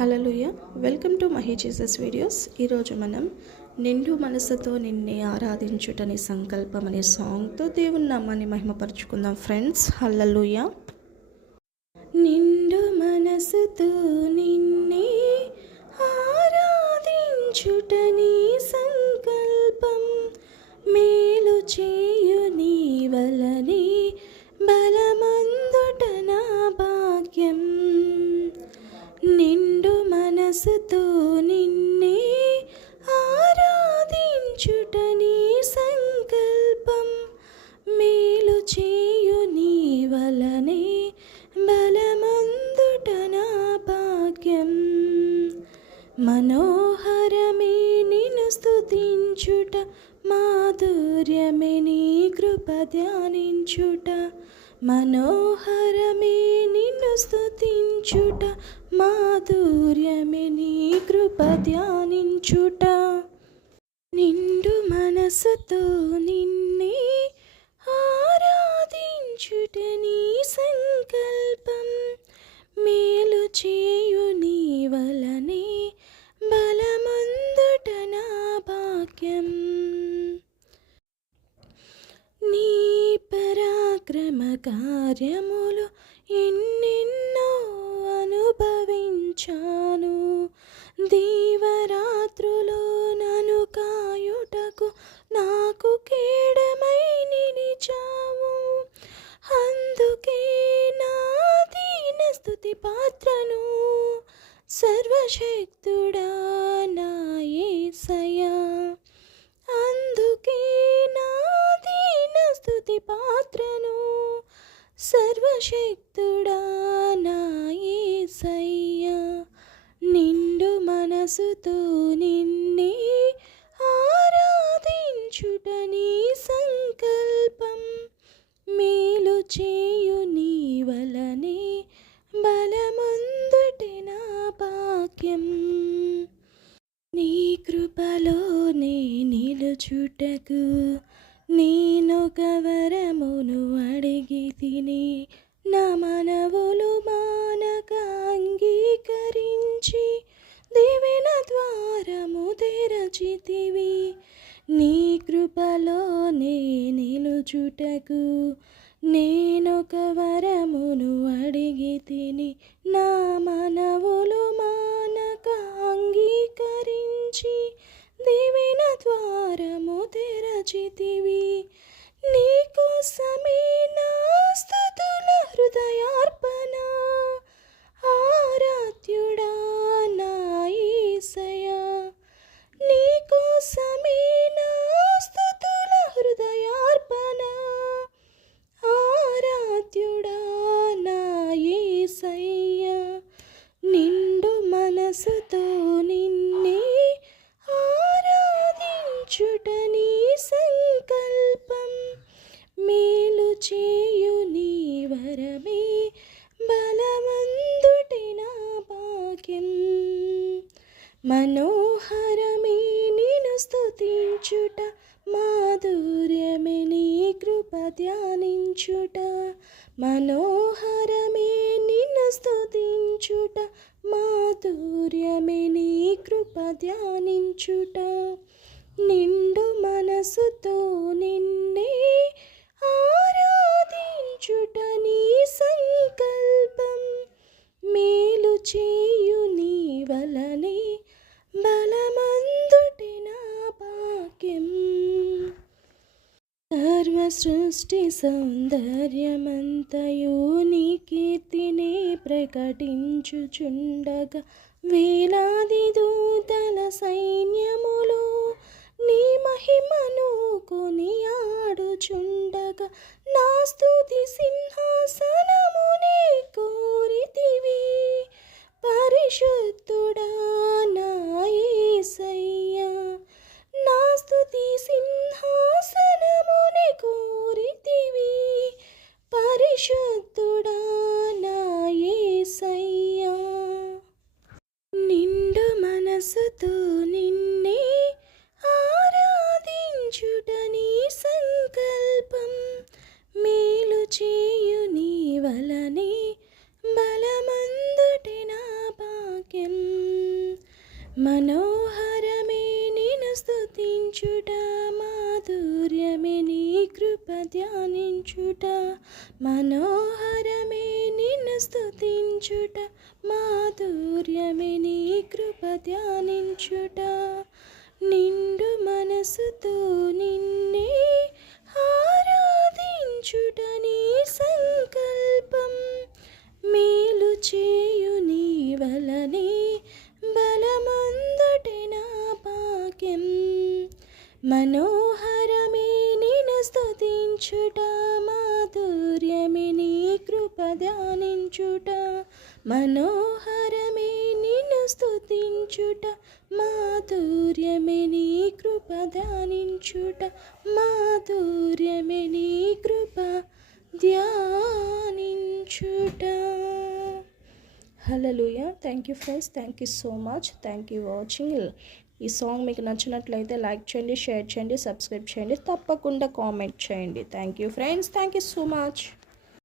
Hallelujah welcome to Mahi Jesus videos. ఈరోజు మనం నిండు మనసుతో నిన్నే ఆరాధించుటని సంకల్పం అనే సాంగ్తో దేవుని నామాన్ని మహిమపరుచుకుందాం ఫ్రెండ్స్. హలలుయ నిండు మనసుతో నిన్నే ఆరాధించుటని సంకల్పం మేలు చేయుని నీ సంకల్పం మేలు చేయు నీ వలనే బలమందుట నా భాగ్యం. మనోహరమే నిన్ను స్థుతించుట మాధుర్యమే నీ కృప ధ్యానించుట. మనోహరమే నిన్ను స్థుతించుట మాధుర్యమే నీ కృప ధ్యానించుట. నిండు మనసుతో నిన్నే ఆరాధించుట నీ సంకల్పం. మేలు చేయు నీ వలనే బలమందుట నా భాగ్యం. నీ పరాక్రమ కార్యములు ఎన్నెన్నో అనుభవించాను. దీవరాత్రులు సర్వశక్తుడా నా అందుకే నా దీన స్థుతి పాత్రను సర్వశక్తుడా నా నిండు మనసుతో నిన్నే ఆరాధించుట నీ సంకల్పం మేలు చే చూటకు నేనొక వరమును అడిగి తిని నా మనవులు మానక అంగీకరించి దీవెన ద్వారము తెరచితివి. నీ కృపలోనే నిలుచుటకు నేనొక వరమును అడిగి తిని నా మనవులు ద్వారము తెరచితివి. నీకోసం మనోహరమే నిన్ను స్తుతించుట మాధుర్యమే నీ కృప ధ్యానించుట. మనోహరమే నిన్ను స్థుతించుట మాధుర్యమే నీ కృప ధ్యానించుట. నిండు మనసుతో సృష్టి సౌందర్యమంతయు నీ కీర్తినే ప్రకటించుచుండగా వేలాది దూతల సైన్యములు నీ మహిమను కొని ఆడుచుండగా నా స్థుతి సింహాసనముని మనోహరమే నిన్ను స్థుతించుట మాధుర్యమే నీ కృప ధ్యానించుట. మనోహరమే నిన్ను స్థుతించుట మాధుర్యమే నీ కృప ధ్యానించుట. నిండు మనసుతో నిన్నే ఆరాధించుట నీ సంకల్పం. మేలు చే ధ్యానించుట మాధుర్యమి నీ కృప ధ్యానించుట. మనోహరమే నిన్ను స్థుతించుట మాధుర్యమే నీ కృప ధ్యానించుట. మాధుర్యమే నీ కృప ధ్యానించుట. Hallelujah thank you friends thank you so much thank you watching ఈ సాంగ్ మీకు నచ్చినట్లయితే లైక్ చేయండి షేర్ చేయండి సబ్స్క్రైబ్ చేయండి తప్పకుండా కామెంట్ చేయండి. Thank you friends. Thank you so much.